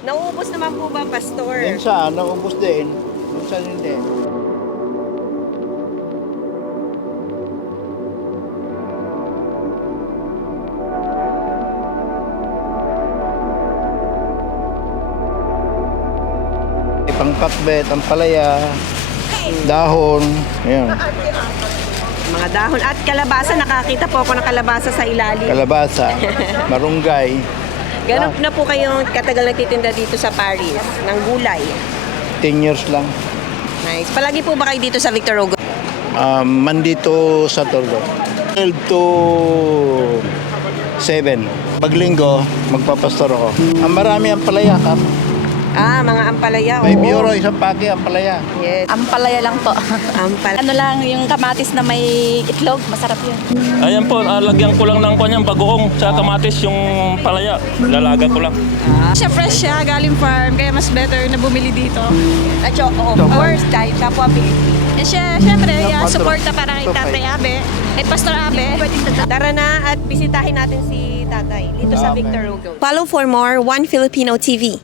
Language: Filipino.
Nauubos naman po ba, Pastor? Minsan, naubos din. Minsan hindi. Pangpakbet, ang palaya, dahon, ayan, Mga dahon at kalabasa. Nakakita po ako ng kalabasa sa ilalim. kalabasa, marunggay. Ganun na po kayong katagal nagtitinda dito sa Paris ng gulay. 10 years lang. Nice. Palagi po ba kayo dito sa Victor Hugo? Monday to Saturday. 12 to 7. Pag linggo, magpapastor ako. Ang marami ang palaya, Kap. Mga ampalaya. May oo. biyoro, isang pake ang palaya. Yes. Ampalaya lang po. Ampalaya. Ano lang, yung kamatis na may itlog, masarap yun. Ayan po, lagyan ko lang ng kanyang bagoong sa kamatis yung palaya. Lalaga ko lang. Siya fresh siya, galing farm, kaya mas better na bumili dito. At choco. Of course, dahil kapwa Pilipino. Eh siya, syempre, support na para kay Tatay Abe, kay Pastor Abe. Tara na at bisitahin natin si Tatay dito sa Okay. Victor Hugo. Follow for more One Filipino TV.